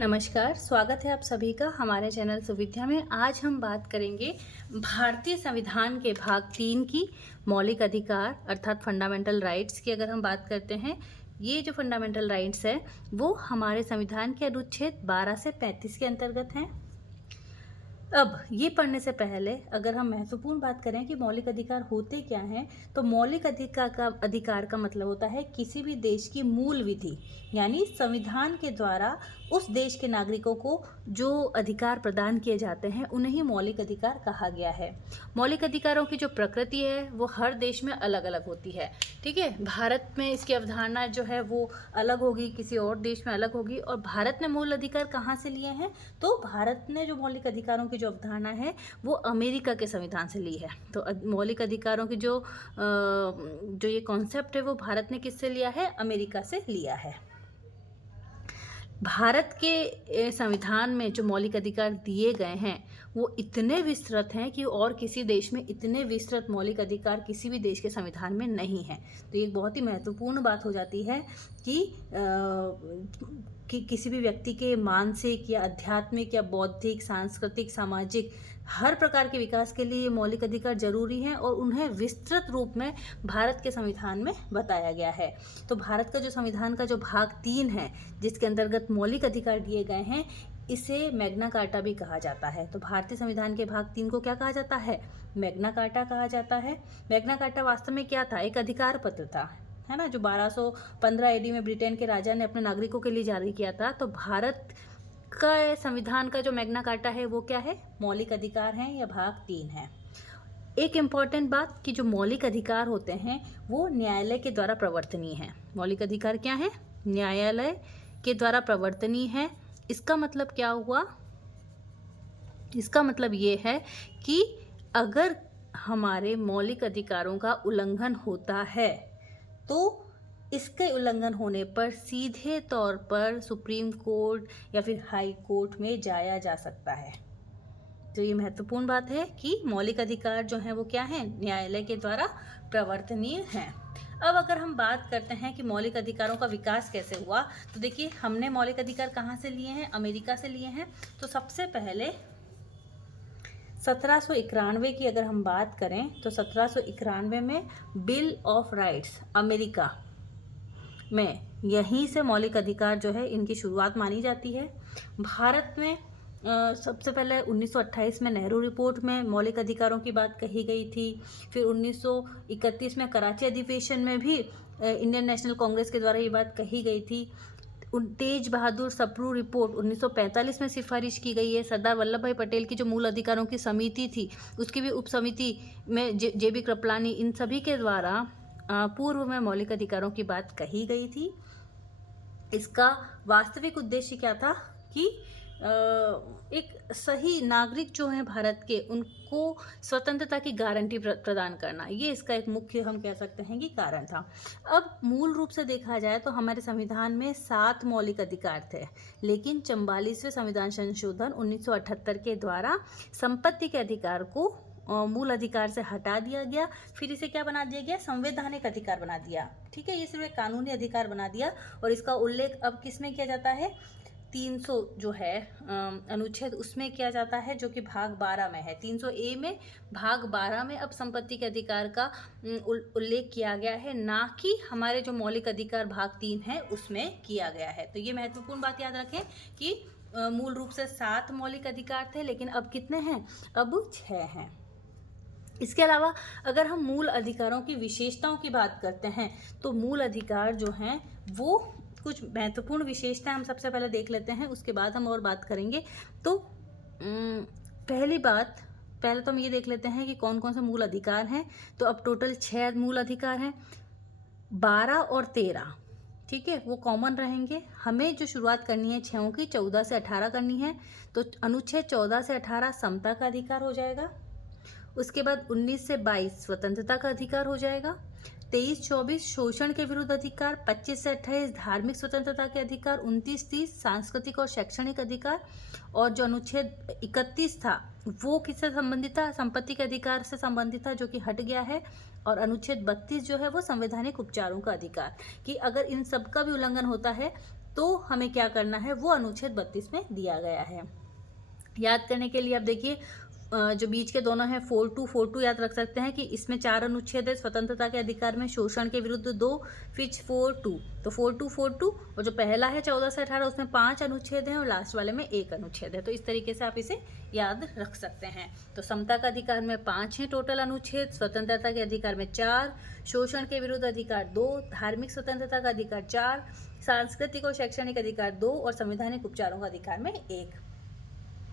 नमस्कार, स्वागत है आप सभी का हमारे चैनल सुविद्या में। आज हम बात करेंगे भारतीय संविधान के भाग 3 की मौलिक अधिकार अर्थात फंडामेंटल राइट्स की। अगर हम बात करते हैं, ये जो फंडामेंटल राइट्स है वो हमारे संविधान के अनुच्छेद 12 से 35 के अंतर्गत हैं। अब ये पढ़ने से पहले अगर हम महत्वपूर्ण बात करें कि मौलिक अधिकार होते क्या हैं, तो मौलिक अधिकार का मतलब होता है किसी भी देश की मूल विधि, यानी संविधान के द्वारा उस देश के नागरिकों को जो अधिकार प्रदान किए जाते हैं उन्हें ही मौलिक अधिकार कहा गया है। मौलिक अधिकारों की जो प्रकृति है वो हर देश में अलग अलग होती है। ठीक है, भारत में इसकी अवधारणा जो है वो अलग होगी, किसी और देश में अलग होगी। और भारत ने मूल अधिकार कहाँ से लिए हैं, तो भारत ने जो मौलिक अधिकारों की जो अवधारणा है वो अमेरिका के संविधान से ली है। तो मौलिक अधिकारों की जो ये कॉन्सेप्ट है वो भारत ने किससे लिया है, अमेरिका से लिया है। भारत के संविधान में जो मौलिक अधिकार दिए गए हैं वो इतने विस्तृत हैं कि और किसी देश में इतने विस्तृत मौलिक अधिकार किसी भी देश के संविधान में नहीं है। तो ये बहुत ही महत्वपूर्ण बात हो जाती है कि किसी भी व्यक्ति के मानसिक या आध्यात्मिक या बौद्धिक, सांस्कृतिक, सामाजिक हर प्रकार के विकास के लिए मौलिक अधिकार जरूरी हैं और उन्हें विस्तृत रूप में भारत के संविधान में बताया गया है। तो भारत का जो संविधान का जो भाग 3 है जिसके अंतर्गत मौलिक अधिकार दिए गए हैं, इसे मैग्ना कार्टा भी कहा जाता है। तो भारतीय संविधान के भाग 3 को क्या कहा जाता है, मैग्ना कार्टा कहा जाता है। मैग्ना कार्टा वास्तव में क्या था, एक अधिकार पत्र था, है ना, जो 1215 एडी में ब्रिटेन के राजा ने अपने नागरिकों के लिए जारी किया था। तो भारत का संविधान का जो मैग्ना कार्टा है वो क्या है, मौलिक अधिकार है या भाग 3 है। एक इम्पॉर्टेंट बात कि जो मौलिक अधिकार होते हैं वो न्यायालय के द्वारा प्रवर्तनीय है। मौलिक अधिकार क्या है, न्यायालय के द्वारा प्रवर्तनीय है। इसका मतलब क्या हुआ, इसका मतलब ये है कि अगर हमारे मौलिक अधिकारों का उल्लंघन होता है तो इसके उल्लंघन होने पर सीधे तौर पर सुप्रीम कोर्ट या फिर हाई कोर्ट में जाया जा सकता है। तो ये महत्वपूर्ण बात है कि मौलिक अधिकार जो हैं वो क्या हैं, न्यायालय के द्वारा प्रवर्तनीय हैं। अब अगर हम बात करते हैं कि मौलिक अधिकारों का विकास कैसे हुआ, तो देखिए हमने मौलिक अधिकार कहाँ से लिए हैं, अमेरिका से लिए हैं। तो सबसे पहले 1791 की अगर हम बात करें तो 1791 में बिल ऑफ राइट्स अमेरिका में, यहीं से मौलिक अधिकार जो है इनकी शुरुआत मानी जाती है। भारत में सबसे पहले 1928 में नेहरू रिपोर्ट में मौलिक अधिकारों की बात कही गई थी। फिर 1931 में कराची अधिवेशन में भी इंडियन नेशनल कांग्रेस के द्वारा ये बात कही गई थी। तेज बहादुर सप्रू रिपोर्ट 1945 में सिफारिश की गई है। सरदार वल्लभ भाई पटेल की जो मूल अधिकारों की समिति थी उसकी भी उप समिति में जे बी कृपलानी, इन सभी के द्वारा पूर्व में मौलिक अधिकारों की बात कही गई थी। इसका वास्तविक उद्देश्य क्या था कि एक सही नागरिक जो हैं भारत के, उनको स्वतंत्रता की गारंटी प्रदान करना, ये इसका एक मुख्य हम कह सकते हैं कि कारण था। अब मूल रूप से देखा जाए तो हमारे संविधान में 7 मौलिक अधिकार थे, लेकिन 44वें संविधान संशोधन 1978 के द्वारा संपत्ति के अधिकार को मूल अधिकार से हटा दिया गया। फिर इसे क्या बना दिया गया, संवैधानिक अधिकार बना दिया। ठीक है, ये सिर्फ एक कानूनी अधिकार बना दिया और इसका उल्लेख अब किस में किया जाता है, 300 जो है अनुच्छेद उसमें किया जाता है, जो कि भाग 12 में है। 300A में भाग 12 में अब संपत्ति के अधिकार का उल्लेख किया गया है, ना कि हमारे जो मौलिक अधिकार भाग 3 है उसमें किया गया है। तो ये महत्वपूर्ण बात याद रखें कि मूल रूप से 7 मौलिक अधिकार थे, लेकिन अब कितने हैं, अब 6 हैं। इसके अलावा अगर हम मूल अधिकारों की विशेषताओं की बात करते हैं तो मूल अधिकार जो हैं वो कुछ महत्वपूर्ण विशेषताएं हम सबसे पहले देख लेते हैं, उसके बाद हम और बात करेंगे। तो पहले तो हम ये देख लेते हैं कि कौन कौन से मूल अधिकार हैं। तो अब टोटल 6 मूल अधिकार हैं, 12 और 13, ठीक है, वो कॉमन रहेंगे। हमें जो शुरुआत करनी है 6 की, 14 से 18 करनी है। तो अनुच्छेद 14 से 18 समता का अधिकार हो जाएगा। उसके बाद 19 से 22 स्वतंत्रता का अधिकार हो जाएगा। 23-24 शोषण के विरुद्ध अधिकार, 25 से 28 धार्मिक स्वतंत्रता के अधिकार, 29-30 सांस्कृतिक और शैक्षणिक अधिकार, और जो अनुच्छेद 31 था वो किससे संबंधित था, संपत्ति के अधिकार से संबंधित था, जो कि हट गया है। और अनुच्छेद 32 जो है वो संवैधानिक उपचारों का अधिकार, कि अगर इन सब का भी उल्लंघन होता है तो हमें क्या करना है, वो अनुच्छेद 32 में दिया गया है। याद करने के लिए आप देखिए जो बीच के दोनों हैं 4242 याद रख सकते हैं कि इसमें 4 अनुच्छेद है। स्वतंत्रता के अधिकार में शोषण के विरुद्ध 2, फिर 42, तो 4242, और जो पहला है 14 से 18 उसमें 5 अनुच्छेद हैं और लास्ट वाले में 1 अनुच्छेद है। तो इस तरीके से आप इसे याद रख सकते हैं। तो समता का अधिकार में 5 हैं टोटल अनुच्छेद, स्वतंत्रता के अधिकार में 4, शोषण के विरुद्ध अधिकार 2, धार्मिक स्वतंत्रता का अधिकार 4, सांस्कृतिक और शैक्षणिक अधिकार 2 और संवैधानिक उपचारों का अधिकार में 1।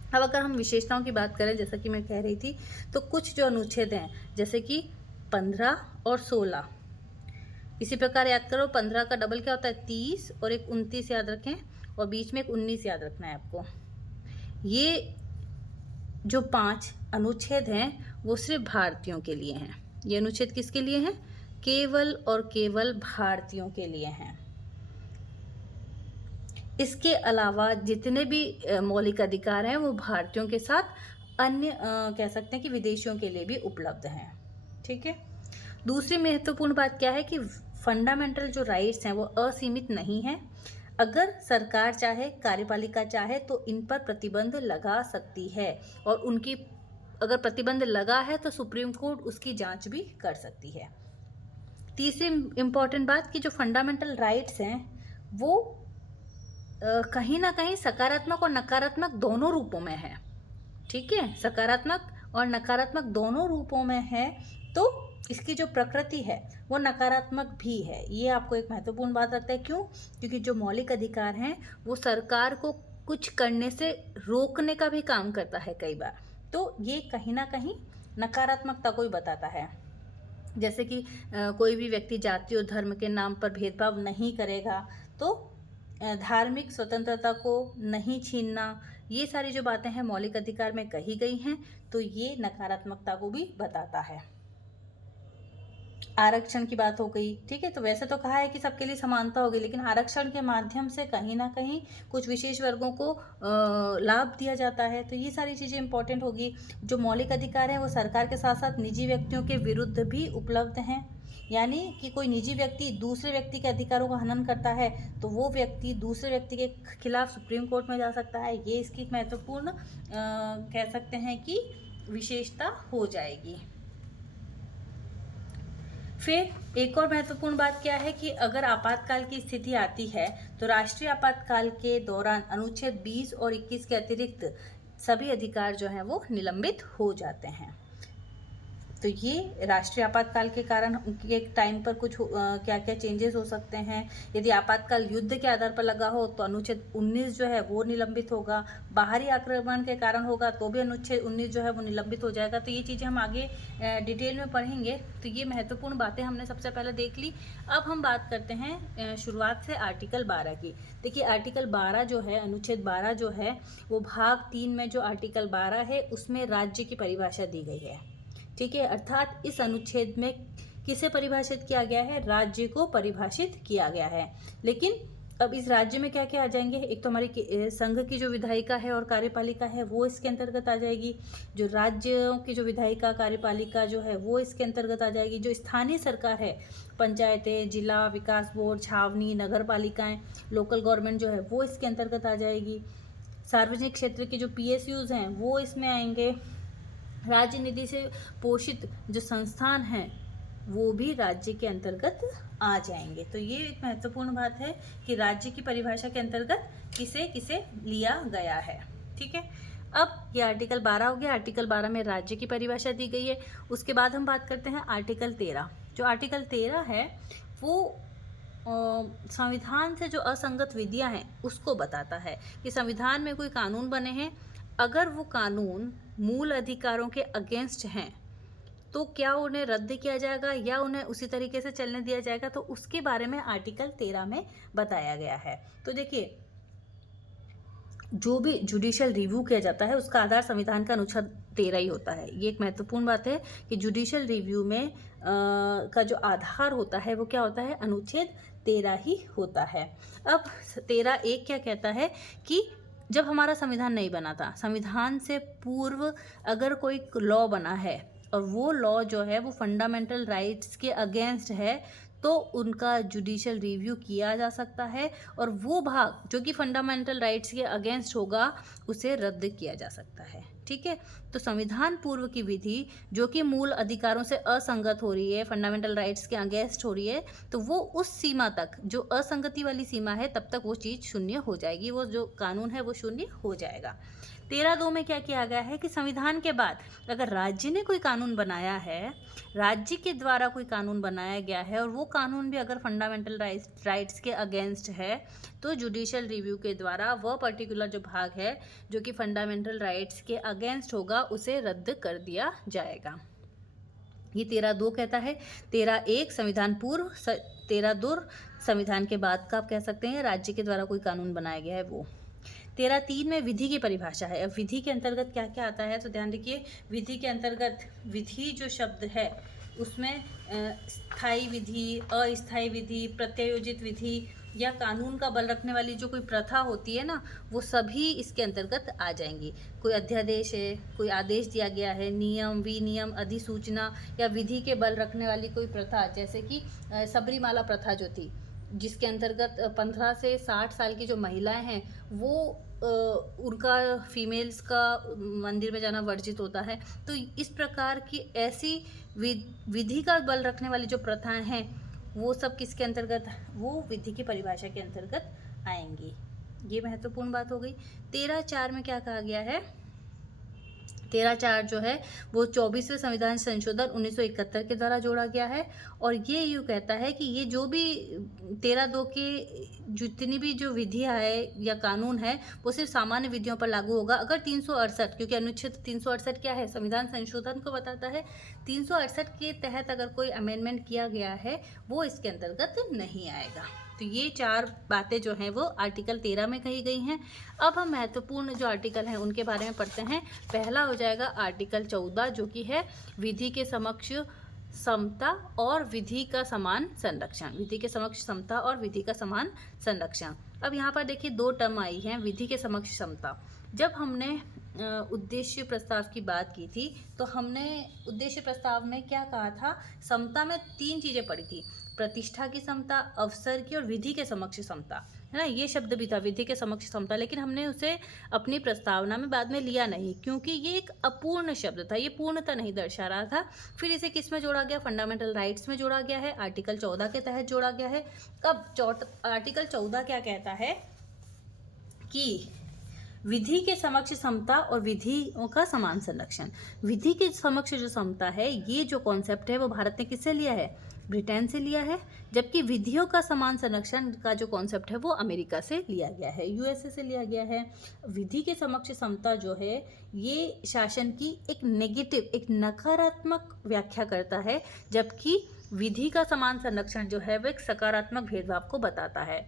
अब अगर हम विशेषताओं की बात करें, जैसा कि मैं कह रही थी, तो कुछ जो अनुच्छेद हैं जैसे कि 15 और 16, इसी प्रकार याद करो 15 का डबल क्या होता है 30 और एक 29 याद रखें, और बीच में एक 19 याद रखना है आपको। ये जो 5 अनुच्छेद हैं वो सिर्फ भारतीयों के लिए हैं। ये अनुच्छेद किसके लिए हैं? केवल और केवल भारतीयों के लिए हैं। इसके अलावा जितने भी मौलिक अधिकार हैं वो भारतीयों के साथ अन्य कह सकते हैं कि विदेशियों के लिए भी उपलब्ध हैं। ठीक है। दूसरी महत्वपूर्ण बात क्या है कि फंडामेंटल जो राइट्स हैं वो असीमित नहीं हैं। अगर सरकार चाहे, कार्यपालिका चाहे तो इन पर प्रतिबंध लगा सकती है, और उनकी अगर प्रतिबंध लगा है तो सुप्रीम कोर्ट उसकी जांच भी कर सकती है। तीसरी इम्पॉर्टेंट बात कि जो फंडामेंटल राइट्स हैं वो कहीं ना कहीं सकारात्मक और नकारात्मक दोनों रूपों में है। ठीक है, सकारात्मक और नकारात्मक दोनों रूपों में है, तो इसकी जो प्रकृति है वो नकारात्मक भी है। ये आपको एक महत्वपूर्ण बात लगता है। क्यों? क्योंकि जो मौलिक अधिकार हैं वो सरकार को कुछ करने से रोकने का भी काम करता है कई बार, तो ये कहीं ना कहीं नकारात्मकता को ही बताता है। जैसे कि कोई भी व्यक्ति जाति और धर्म के नाम पर भेदभाव नहीं करेगा, तो धार्मिक स्वतंत्रता को नहीं छीनना, ये सारी जो बातें हैं मौलिक अधिकार में कही गई हैं, तो ये नकारात्मकता को भी बताता है। आरक्षण की बात हो गई। ठीक है, तो वैसे तो कहा है कि सबके लिए समानता होगी, लेकिन आरक्षण के माध्यम से कहीं ना कहीं कुछ विशेष वर्गों को लाभ दिया जाता है, तो ये सारी चीज़ें इंपॉर्टेंट होगी। जो मौलिक अधिकार हैं वो सरकार के साथ साथ निजी व्यक्तियों के विरुद्ध भी उपलब्ध हैं, यानी कि कोई निजी व्यक्ति दूसरे व्यक्ति के अधिकारों का हनन करता है तो वो व्यक्ति दूसरे व्यक्ति के खिलाफ सुप्रीम कोर्ट में जा सकता है। ये इसकी महत्वपूर्ण कह सकते हैं कि विशेषता हो जाएगी। फिर एक और महत्वपूर्ण बात क्या है कि अगर आपातकाल की स्थिति आती है तो राष्ट्रीय आपातकाल के दौरान अनुच्छेद 20 और 21 के अतिरिक्त सभी अधिकार जो हैं वो निलंबित हो जाते हैं। तो ये राष्ट्रीय आपातकाल के कारण के टाइम पर कुछ क्या क्या चेंजेस हो सकते हैं। यदि आपातकाल युद्ध के आधार पर लगा हो तो अनुच्छेद 19 जो है वो निलंबित होगा। बाहरी आक्रमण के कारण होगा तो भी अनुच्छेद 19 जो है वो निलंबित हो जाएगा। तो ये चीज़ें हम आगे डिटेल में पढ़ेंगे। तो ये महत्वपूर्ण बातें हमने सबसे पहले देख ली। अब हम बात करते हैं शुरुआत से आर्टिकल 12 की। देखिए आर्टिकल 12 जो है, अनुच्छेद 12 जो है वो भाग 3 में जो आर्टिकल 12 है उसमें राज्य की परिभाषा दी गई है। ठीक है, अर्थात इस अनुच्छेद में किसे परिभाषित किया गया है? राज्य को परिभाषित किया गया है। लेकिन अब इस राज्य में क्या क्या आ जाएंगे? एक तो हमारी संघ की जो विधायिका है और कार्यपालिका है वो इसके अंतर्गत आ जाएगी। जो राज्यों की जो विधायिका कार्यपालिका जो है वो इसके अंतर्गत आ जाएगी। जो स्थानीय सरकार है, पंचायतें, जिला विकास बोर्ड, छावनी, नगर पालिकाएँ, लोकल गवर्नमेंट जो है वो इसके अंतर्गत आ जाएगी। सार्वजनिक क्षेत्र के जो PSUs हैं वो इसमें आएंगे। राज्य निधि से पोषित जो संस्थान हैं वो भी राज्य के अंतर्गत आ जाएंगे। तो ये एक महत्वपूर्ण बात है कि राज्य की परिभाषा के अंतर्गत किसे किसे लिया गया है। ठीक है, अब ये आर्टिकल 12 हो गया। आर्टिकल 12 में राज्य की परिभाषा दी गई है। उसके बाद हम बात करते हैं आर्टिकल 13। जो आर्टिकल 13 है वो संविधान से जो असंगत विधियां हैं उसको बताता है कि संविधान में कोई कानून बने हैं, अगर वो कानून मूल अधिकारों के अगेंस्ट हैं तो क्या उन्हें रद्द किया जाएगा या उन्हें उसी तरीके से चलने दिया जाएगा, तो उसके बारे में आर्टिकल 13 में बताया गया है। तो देखिए जो भी जुडिशियल रिव्यू किया जाता है उसका आधार संविधान का अनुच्छेद 13 ही होता है। ये एक महत्वपूर्ण बात है कि जुडिशियल रिव्यू में का जो आधार होता है वो क्या होता है? अनुच्छेद 13 ही होता है। अब 13(1) क्या कहता है कि जब हमारा संविधान नहीं बना था, संविधान से पूर्व अगर कोई लॉ बना है और वो लॉ जो है वो फंडामेंटल राइट्स के अगेंस्ट है, तो उनका जुडिशियल रिव्यू किया जा सकता है और वो भाग जो कि फंडामेंटल राइट्स के अगेंस्ट होगा उसे रद्द किया जा सकता है। ठीक है, तो संविधान पूर्व की विधि जो कि मूल अधिकारों से असंगत हो रही है, फंडामेंटल राइट्स के अगेंस्ट हो रही है, तो वो उस सीमा तक, जो असंगति वाली सीमा है, तब तक वो चीज़ शून्य हो जाएगी, वो जो कानून है वो शून्य हो जाएगा। 13(2) में क्या किया गया है कि संविधान के बाद अगर राज्य ने कोई कानून बनाया है, राज्य के द्वारा कोई कानून बनाया गया है और वो कानून भी अगर फंडामेंटल राइट्स के अगेंस्ट है, तो जुडिशियल रिव्यू के द्वारा वह पर्टिकुलर जो भाग है जो कि फंडामेंटल राइट्स के अगेंस्ट होगा उसे रद्द कर दिया जाएगा। ये 13(2) कहता है। 13(1) संविधान पूर्व, 13(2) संविधान के बाद का आप कह सकते हैं राज्य के द्वारा कोई कानून बनाया गया है वो। 13(3) में विधि की परिभाषा है। अब विधि के अंतर्गत क्या क्या आता है, तो ध्यान रखिए, विधि के अंतर्गत विधि जो शब्द है उसमें स्थायी विधि, अस्थायी विधि, प्रत्यायोजित विधि या कानून का बल रखने वाली जो कोई प्रथा होती है ना, वो सभी इसके अंतर्गत आ जाएंगी। कोई अध्यादेश है, कोई आदेश दिया गया है, नियम, विनियम, अधिसूचना या विधि के बल रखने वाली कोई प्रथा, जैसे कि सबरीमाला प्रथा जो थी, जिसके अंतर्गत 15 से 60 साल की जो महिलाएं हैं वो उनका फीमेल्स का मंदिर में जाना वर्जित होता है। तो इस प्रकार की ऐसी विधि का बल रखने वाली जो प्रथाएं हैं वो सब किसके अंतर्गत, वो विधि की परिभाषा के अंतर्गत आएंगी। ये महत्वपूर्ण बात हो गई। 13(4) में क्या कहा गया है, 13(4) जो है वो 24वें संविधान संशोधन 1971 के द्वारा जोड़ा गया है और ये यूँ कहता है कि ये जो भी 13(2) के जितनी भी जो विधियाँ है या कानून है वो सिर्फ सामान्य विधियों पर लागू होगा अगर 368, क्योंकि अनुच्छेद 368 क्या है, संविधान संशोधन को बताता है, 368 के तहत अगर कोई अमेंडमेंट किया गया है वो इसके अंतर्गत नहीं आएगा। तो ये 4 बातें जो हैं वो आर्टिकल 13 में कही गई हैं। अब हम महत्वपूर्ण जो आर्टिकल हैं उनके बारे में पढ़ते हैं। पहला हो जाएगा आर्टिकल 14 जो कि है विधि के समक्ष समता और विधि का समान संरक्षण। विधि के समक्ष समता और विधि का समान संरक्षण। अब यहाँ पर देखिए 2 टर्म आई हैं, विधि के समक्ष समता। जब हमने उद्देश्य प्रस्ताव की बात की थी तो हमने उद्देश्य प्रस्ताव में क्या कहा था, समता में 3 चीज़ें पढ़ी थी, प्रतिष्ठा की समता, अवसर की और विधि के समक्ष समता, है ना। ये शब्द भी था विधि के समक्ष समता, लेकिन हमने उसे अपनी प्रस्तावना में बाद में लिया नहीं क्योंकि ये एक अपूर्ण शब्द था, ये पूर्णता नहीं दर्शा रहा था। फिर इसे किस में जोड़ा गया, फंडामेंटल राइट्स में जोड़ा गया है, आर्टिकल 14 के तहत जोड़ा गया है। अब आर्टिकल 14 क्या कहता है कि विधि के समक्ष समता और विधियों का समान संरक्षण। विधि के समक्ष जो समता है, ये जो कॉन्सेप्ट है वो भारत ने किससे लिया है, ब्रिटेन से लिया है, जबकि विधियों का समान संरक्षण का जो कॉन्सेप्ट है वो अमेरिका से लिया गया है, यूएसए से लिया गया है। विधि के समक्ष समता जो है ये शासन की एक नेगेटिव, एक नकारात्मक व्याख्या करता है, जबकि विधि का समान संरक्षण जो है वो एक सकारात्मक भेदभाव को बताता है।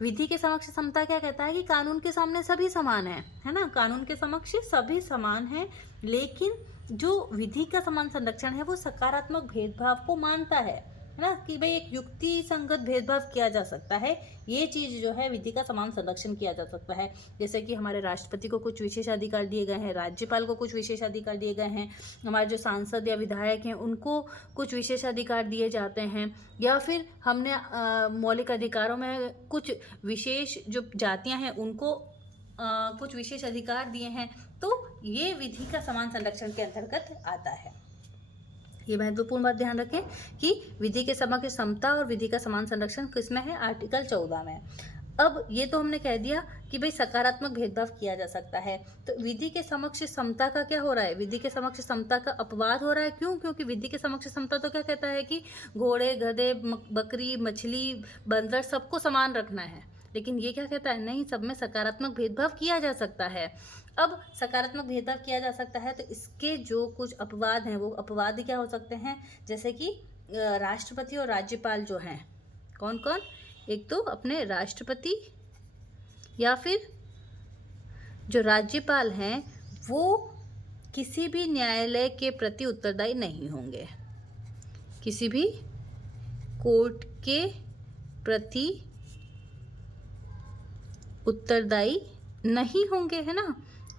विधि के समक्ष समता क्या कहता है कि कानून के सामने सभी समान हैं, है ना, कानून के समक्ष सभी समान हैं, लेकिन जो विधि का समान संरक्षण है वो सकारात्मक भेदभाव को मानता है ना, कि भाई एक युक्ति संगत भेदभाव किया जा सकता है, ये चीज़ जो है विधि का समान संरक्षण किया जा सकता है। जैसे कि हमारे राष्ट्रपति को कुछ विशेषाधिकार दिए गए हैं, राज्यपाल को कुछ विशेषाधिकार दिए गए हैं, हमारे जो सांसद या विधायक हैं उनको कुछ विशेषाधिकार दिए जाते हैं, या फिर हमने मौलिक अधिकारों में कुछ विशेष जो जातियाँ हैं उनको कुछ विशेष अधिकार दिए हैं, तो ये विधि का समान संरक्षण के अंतर्गत आता है। ये महत्वपूर्ण बात ध्यान रखें कि विधि के समक्ष समता और विधि का समान संरक्षण किसमें है, आर्टिकल 14 में। अब ये तो हमने कह दिया कि भाई सकारात्मक भेदभाव किया जा सकता है, तो विधि के समक्ष समता का क्या हो रहा है, विधि के समक्ष समता का अपवाद हो रहा है। क्यों? क्योंकि विधि के समक्ष समता तो क्या कहता है कि घोड़े, गधे, बकरी, मछली, बंदर सबको समान रखना है, लेकिन ये क्या कहता है, नहीं, सब में सकारात्मक भेदभाव किया जा सकता है। अब सकारात्मक भेदभाव किया जा सकता है तो इसके जो कुछ अपवाद हैं वो अपवाद क्या हो सकते हैं, जैसे कि राष्ट्रपति और राज्यपाल जो हैं, कौन कौन, एक तो अपने राष्ट्रपति या फिर जो राज्यपाल हैं वो किसी भी न्यायालय के प्रति उत्तरदायी नहीं होंगे, किसी भी कोर्ट के प्रति उत्तरदायी नहीं होंगे, है ना।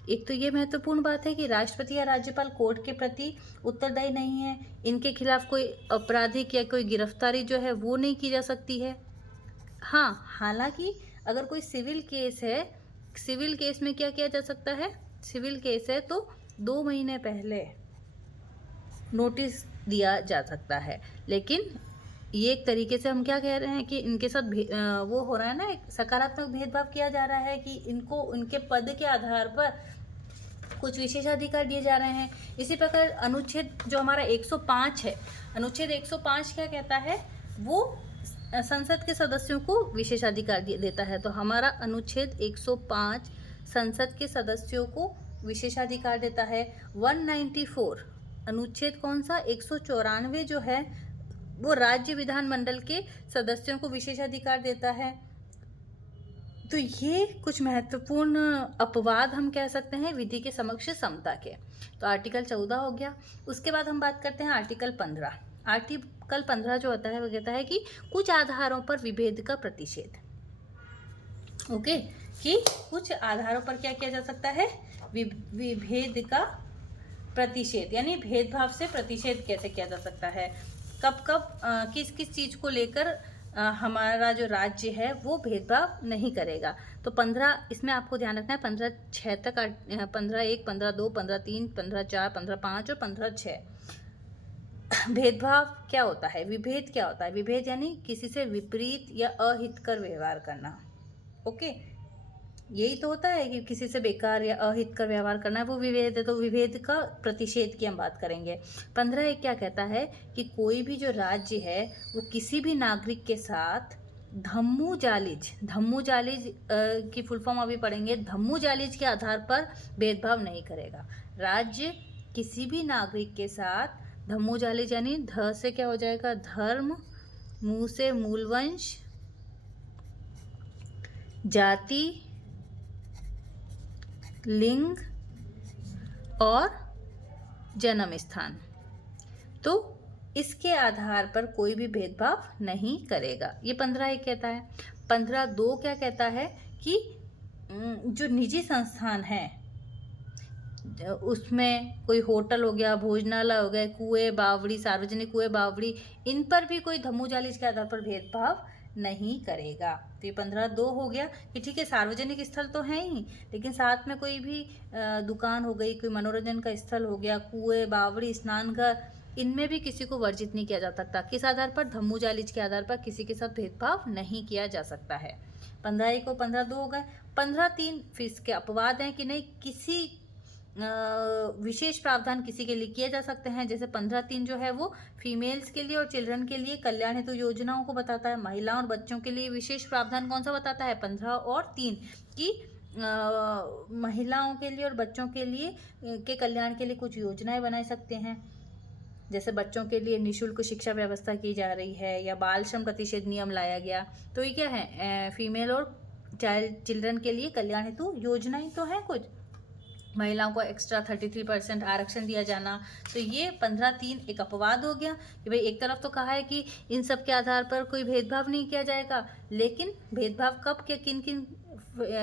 एक तो ये महत्वपूर्ण बात है कि राष्ट्रपति या राज्यपाल कोर्ट के प्रति उत्तरदायी नहीं है, इनके खिलाफ कोई आपराधिक या कोई गिरफ्तारी जो है वो नहीं की जा सकती है। हाँ, हालांकि अगर कोई सिविल केस है, सिविल केस में क्या किया जा सकता है, सिविल केस है तो 2 महीने पहले नोटिस दिया जा सकता है। लेकिन ये एक तरीके से हम क्या कह रहे हैं कि इनके साथ वो हो रहा है ना, एक सकारात्मक भेदभाव किया जा रहा है कि इनको उनके पद के आधार पर कुछ विशेषाधिकार दिए जा रहे हैं। इसी प्रकार अनुच्छेद जो हमारा 105 है, अनुच्छेद 105 क्या कहता है, वो संसद के सदस्यों को विशेषाधिकार देता है। तो हमारा अनुच्छेद 105 संसद के सदस्यों को विशेषाधिकार देता है। 194 अनुच्छेद कौन सा, 194 जो है वो राज्य विधानमंडल के सदस्यों को विशेषाधिकार देता है। तो ये कुछ महत्वपूर्ण अपवाद हम कह सकते हैं विधि के समक्ष समता के। तो आर्टिकल 14 हो गया। उसके बाद हम बात करते हैं आर्टिकल 15। आर्टिकल 15 जो होता है वो कहता है कि कुछ आधारों पर विभेद का प्रतिषेध। ओके, कि कुछ आधारों पर क्या किया जा सकता है, विभेद का प्रतिषेध, यानी भेदभाव से प्रतिषेध कैसे किया जा सकता है, कब कब किस किस चीज़ को लेकर हमारा जो राज्य है वो भेदभाव नहीं करेगा। तो 15 इसमें आपको ध्यान रखना है, 15(6) तक, 15(1), 15(2), 15(3), 15(4), 15(5) और 15(6) भेदभाव क्या होता है, विभेद क्या होता है। विभेद यानी किसी से विपरीत या अहितकर व्यवहार करना। ओके, यही तो होता है कि किसी से बेकार या अहितकर व्यवहार करना है, वो विभेद है। तो विभेद का प्रतिषेध की हम बात करेंगे। 15(1) क्या कहता है कि कोई भी जो राज्य है वो किसी भी नागरिक के साथ धम्मू जालिज की फुल फॉर्म अभी पढ़ेंगे, धम्मू जालिज के आधार पर भेदभाव नहीं करेगा। राज्य किसी भी नागरिक के साथ धम्मू जालिज, यानी ध से क्या हो जाएगा, धर्म, मू से मूलवंश, जाति, लिंग और जन्म स्थान, तो इसके आधार पर कोई भी भेदभाव नहीं करेगा। ये 15(1) कहता है। 15(2) क्या कहता है कि जो निजी संस्थान है उसमें कोई होटल हो गया, भोजनालय हो गए, कुएं बावड़ी, सार्वजनिक कुएं बावड़ी, इन पर भी कोई धम्मू जालिज के आधार पर भेदभाव नहीं करेगा। तो ये 15(2) हो गया कि ठीक है, सार्वजनिक स्थल तो है ही, लेकिन साथ में कोई भी दुकान हो गई, कोई मनोरंजन का स्थल हो गया, कुएं बावड़ी, स्नानघर, इनमें भी किसी को वर्जित नहीं किया जा सकता। किस आधार पर, धम्मू जालिज के आधार पर किसी के साथ भेदभाव नहीं किया जा सकता है। 15(1) और 15(2) हो गए। 15(3) फिर इसके अपवाद हैं कि नहीं, किसी विशेष प्रावधान किसी के लिए किए जा सकते हैं। जैसे 15(3) जो है वो फीमेल्स के लिए और चिल्ड्रन के लिए कल्याण हेतु योजनाओं को बताता है। महिलाओं और बच्चों के लिए विशेष प्रावधान कौन सा बताता है, 15 और 3, कि महिलाओं के लिए और बच्चों के लिए के कल्याण के लिए कुछ योजनाएं बना सकते हैं। जैसे बच्चों के लिए निःशुल्क शिक्षा व्यवस्था की जा रही है, या बाल श्रम प्रतिषेध नियम लाया गया। तो ये क्या है, फीमेल और चिल्ड्रन के लिए कल्याण हेतु योजनाएं तो हैं कुछ। महिलाओं को एक्स्ट्रा 33% आरक्षण दिया जाना। तो ये 15(3) एक अपवाद हो गया कि भाई एक तरफ तो कहा है कि इन सब के आधार पर कोई भेदभाव नहीं किया जाएगा, लेकिन भेदभाव कब, क्या, किन किन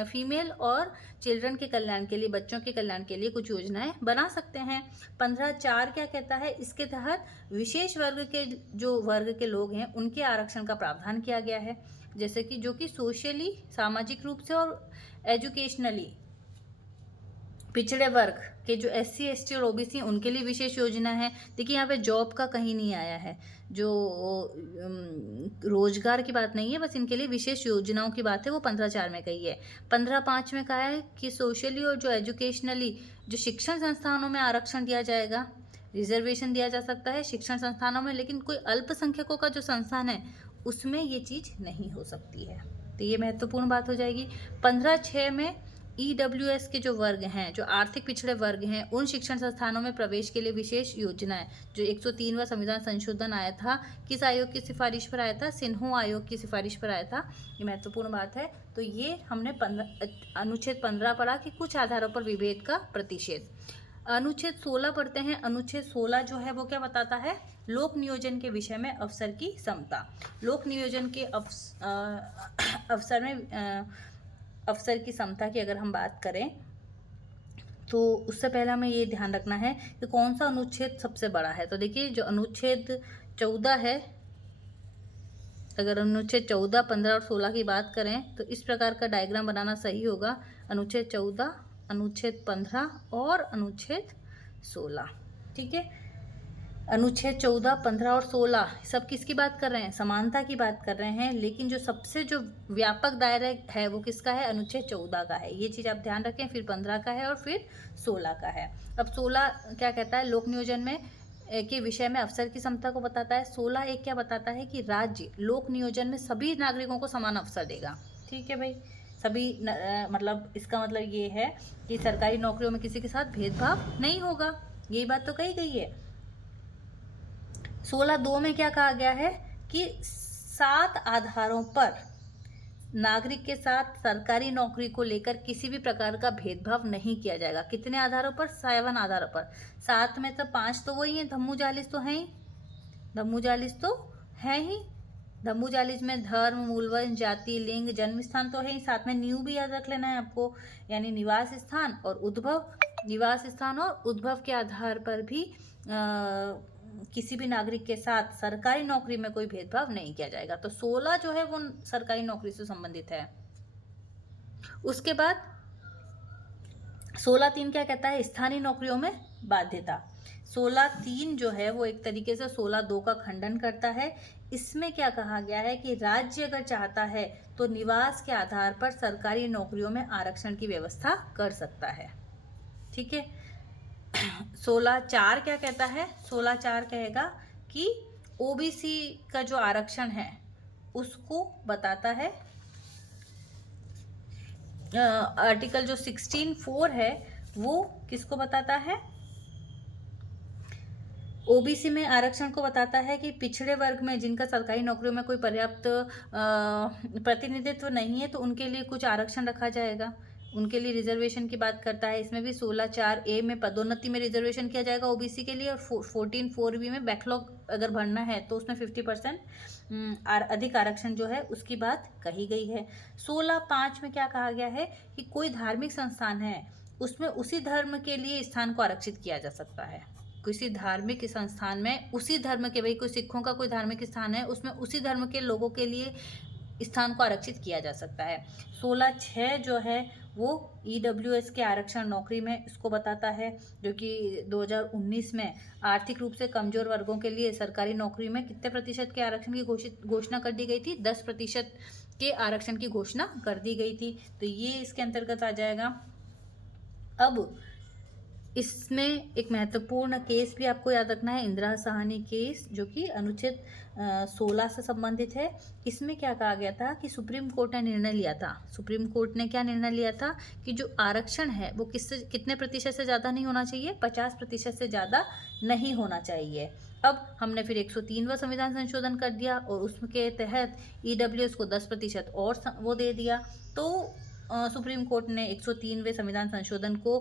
फीमेल और चिल्ड्रन के कल्याण के लिए, बच्चों के कल्याण के लिए कुछ योजनाएं बना सकते हैं। 15(4) क्या कहता है, इसके तहत विशेष वर्ग के जो वर्ग के लोग हैं उनके आरक्षण का प्रावधान किया गया है। जैसे कि जो कि सोशली, सामाजिक रूप से और एजुकेशनली पिछड़े वर्ग के जो SC, ST और OBC उनके लिए विशेष योजना है। देखिए यहाँ पे जॉब का कहीं नहीं आया है, जो रोजगार की बात नहीं है, बस इनके लिए विशेष योजनाओं की बात है, वो 15(4) में कही है। 15(5) में कहा है कि सोशली और जो एजुकेशनली जो शिक्षण संस्थानों में आरक्षण दिया जाएगा, रिजर्वेशन दिया जा सकता है शिक्षण संस्थानों में, लेकिन कोई अल्पसंख्यकों का जो संस्थान है उसमें ये चीज़ नहीं हो सकती है। तो ये महत्वपूर्ण बात हो जाएगी। 15(6) में EWS के जो वर्ग हैं, जो आर्थिक पिछड़े वर्ग हैं, उन शिक्षण संस्थानों में प्रवेश के लिए विशेष योजनाएं, जो 103वां संविधान संशोधन आया था, किस आयोग की सिफारिश पर आया था, सिन्हो आयोग की सिफारिश पर आया था। ये महत्वपूर्ण बात है। तो ये हमने अनुच्छेद 15 पढ़ा कि कुछ आधारों पर विभेद का प्रतिषेध। अनुच्छेद 16 पढ़ते हैं। अनुच्छेद 16 जो है वो क्या बताता है, लोक नियोजन के विषय में अवसर की समता। लोक नियोजन के अवसर में अवसर की समता की अगर हम बात करें तो उससे पहले हमें ये ध्यान रखना है कि कौन सा अनुच्छेद सबसे बड़ा है। तो देखिए जो अनुच्छेद 14 है, अगर अनुच्छेद 14, 15 और 16 की बात करें तो इस प्रकार का डायग्राम बनाना सही होगा। अनुच्छेद 14, अनुच्छेद 15 और अनुच्छेद 16। ठीक है, अनुच्छेद 14, 15 और 16 सब किसकी बात कर रहे हैं? समानता की बात कर रहे हैं। लेकिन जो सबसे जो व्यापक दायरा है वो किसका है? अनुच्छेद 14 का है। ये चीज़ आप ध्यान रखें। फिर 15 का है और फिर 16 का है। अब 16 क्या कहता है? लोक नियोजन में के विषय में अवसर की समता को बताता है। 16 एक क्या बताता है कि राज्य लोक नियोजन में सभी नागरिकों को समान अवसर देगा। ठीक है भाई, सभी मतलब इसका मतलब ये है कि सरकारी नौकरियों में किसी के साथ भेदभाव नहीं होगा। यही बात तो कही गई है। 16(2) में क्या कहा गया है कि 7 आधारों पर नागरिक के साथ सरकारी नौकरी को लेकर किसी भी प्रकार का भेदभाव नहीं किया जाएगा। कितने आधारों पर? 7 आधारों पर। 7 में तो 5 तो वही है, धम्मू जालिस तो है ही, धम्मू जालिस तो है ही। धम्मू जालिस में धर्म, मूलवंश, जाति, लिंग, जन्म स्थान तो है ही। साथ में न्यू भी याद रख लेना है आपको, यानी निवास स्थान और उद्भव। निवास स्थान और उद्भव के आधार पर भी किसी भी नागरिक के साथ सरकारी नौकरी में कोई भेदभाव नहीं किया जाएगा। तो 16 जो है वो सरकारी नौकरी से संबंधित है। उसके बाद 16(3) क्या कहता है? स्थानीय नौकरियों में बाध्यता। 16(3) जो है वो एक तरीके से 16(2) का खंडन करता है। इसमें क्या कहा गया है कि राज्य अगर चाहता है तो निवास के आधार पर सरकारी नौकरियों में आरक्षण की व्यवस्था कर सकता है। ठीक है। 16(4) क्या कहता है? 16(4) कहेगा कि ओबीसी का जो आरक्षण है उसको बताता है। आर्टिकल जो 16(4) है वो किसको बताता है? ओबीसी में आरक्षण को बताता है कि पिछड़े वर्ग में जिनका सरकारी नौकरियों में कोई पर्याप्त प्रतिनिधित्व नहीं है तो उनके लिए कुछ आरक्षण रखा जाएगा, उनके लिए रिजर्वेशन की बात करता है। इसमें भी 16(4)(a) में पदोन्नति में रिजर्वेशन किया जाएगा ओबीसी के लिए, और 14(4)(b) में बैकलॉग अगर भरना है तो उसमें 50% अधिक आरक्षण जो है उसकी बात कही गई है। 16(5) में क्या कहा गया है कि कोई धार्मिक संस्थान है उसमें उसी धर्म के लिए स्थान को आरक्षित किया जा सकता है। किसी धार्मिक संस्थान में उसी धर्म के, भाई कोई सिखों का कोई धार्मिक स्थान है उसमें उसी धर्म के लोगों के लिए स्थान को आरक्षित किया जा सकता है। 16(6) जो है वो ईडब्ल्यूएस के आरक्षण नौकरी में इसको बताता है, जो कि 2019 में आर्थिक रूप से कमजोर वर्गों के लिए सरकारी नौकरी में कितने प्रतिशत के आरक्षण की घोषणा कर दी गई थी? 10% के आरक्षण की घोषणा कर दी गई थी। तो ये इसके अंतर्गत आ जाएगा। अब इसमें एक महत्वपूर्ण केस भी आपको याद रखना है, इंदिरा साहनी केस, जो कि अनुच्छेद 16 से संबंधित है। इसमें क्या कहा गया था कि सुप्रीम कोर्ट ने निर्णय लिया था। सुप्रीम कोर्ट ने क्या निर्णय लिया था कि जो आरक्षण है वो कितने प्रतिशत से ज़्यादा नहीं होना चाहिए? 50% से ज़्यादा नहीं होना चाहिए। अब हमने फिर 103वां संविधान संशोधन कर दिया और उसके तहत ईडब्ल्यूएस को 10% और वो दे दिया। तो सुप्रीम कोर्ट ने 103वें संविधान संशोधन को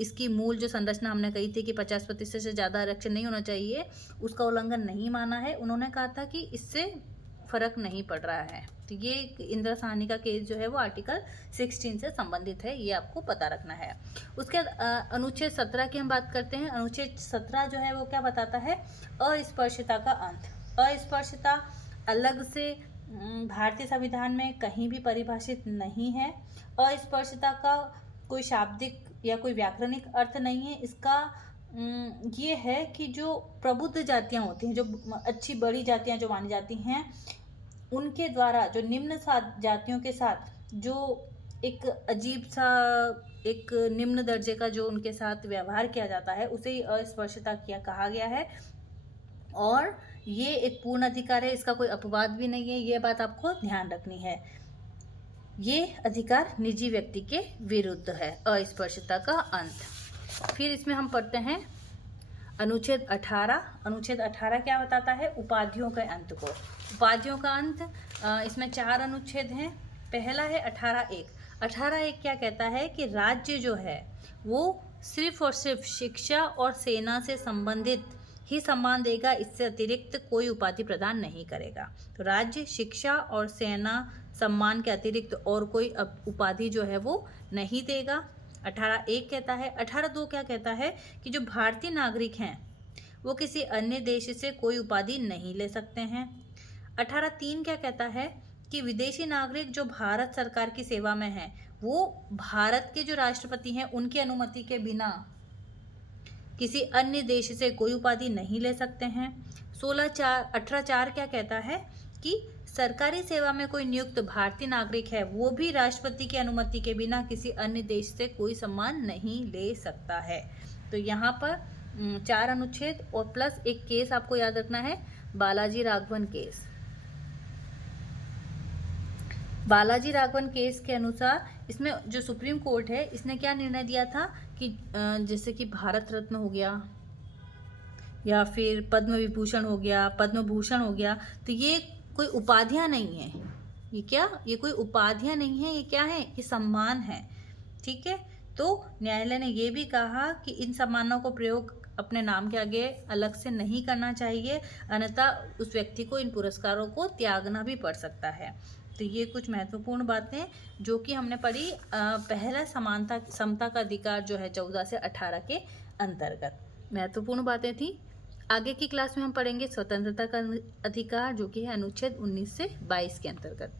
इसकी मूल जो संरचना हमने कही थी कि 50% से ज़्यादा आरक्षण नहीं होना चाहिए, उसका उल्लंघन नहीं माना है। उन्होंने कहा था कि इससे फर्क नहीं पड़ रहा है। तो ये इंदिरा साहनी का केस जो है वो आर्टिकल 16 से संबंधित है, ये आपको पता रखना है। उसके बाद अनुच्छेद 17 की हम बात करते हैं। अनुच्छेद 17 जो है वो क्या बताता है? अस्पृश्यता का अंत। अस्पृश्यता अलग से भारतीय संविधान में कहीं भी परिभाषित नहीं है। अस्पृश्यता का कोई शाब्दिक या कोई व्याकरणिक अर्थ नहीं है। इसका ये है कि जो प्रबुद्ध जातियां होती हैं, जो अच्छी बड़ी जातियां जो मानी जाती हैं, उनके द्वारा जो निम्न जातियों के साथ जो एक अजीब सा एक निम्न दर्जे का जो उनके साथ व्यवहार किया जाता है उसे ही अस्पृश्यता कहा गया है। और ये एक पूर्ण अधिकार है, इसका कोई अपवाद भी नहीं है, ये बात आपको ध्यान रखनी है। ये अधिकार निजी व्यक्ति के विरुद्ध है, अस्पृश्यता का अंत। फिर इसमें हम पढ़ते हैं अनुच्छेद 18। अनुच्छेद 18 क्या बताता है? उपाधियों के अंत को। उपाधियों का अंत, इसमें 4 अनुच्छेद हैं। पहला है 18(1). 18(1) क्या कहता है कि राज्य जो है वो सिर्फ और सिर्फ शिक्षा और सेना से संबंधित ही सम्मान देगा, इससे अतिरिक्त कोई उपाधि प्रदान नहीं करेगा। तो राज्य शिक्षा और सेना सम्मान के अतिरिक्त और कोई उपाधि जो है वो नहीं देगा। 18(1) कहता है। 18(2) क्या कहता है कि जो भारतीय नागरिक हैं वो किसी अन्य देश से कोई उपाधि नहीं ले सकते हैं। 18(3) क्या कहता है कि विदेशी नागरिक जो भारत सरकार की सेवा में हैं वो भारत के जो राष्ट्रपति हैं उनकी अनुमति के बिना किसी अन्य देश से कोई उपाधि नहीं ले सकते हैं। 18(4) क्या कहता है कि सरकारी सेवा में कोई नियुक्त भारतीय नागरिक है वो भी राष्ट्रपति की अनुमति के बिना किसी अन्य देश से कोई सम्मान नहीं ले सकता है। तो यहाँ पर 4 अनुच्छेद और प्लस एक केस आपको याद रखना है, बालाजी राघवन केस। बालाजी राघवन केस के अनुसार इसमें जो सुप्रीम कोर्ट है इसने क्या निर्णय दिया था कि जैसे कि भारत रत्न हो गया या फिर पद्म विभूषण हो गया, पद्म भूषण हो गया, तो ये कोई उपाधियां नहीं है। ये कोई उपाधियां नहीं है, ये क्या है, ये सम्मान है। ठीक है, तो न्यायालय ने ये भी कहा कि इन सम्मानों को प्रयोग अपने नाम के आगे अलग से नहीं करना चाहिए, अन्यथा उस व्यक्ति को इन पुरस्कारों को त्यागना भी पड़ सकता है। तो ये कुछ महत्वपूर्ण बातें जो कि हमने पढ़ी पहला समता का अधिकार जो है 14 से 18 के अंतर्गत महत्वपूर्ण बातें थी। आगे की क्लास में हम पढ़ेंगे स्वतंत्रता का अधिकार जो कि है अनुच्छेद 19 से 22 के अंतर्गत।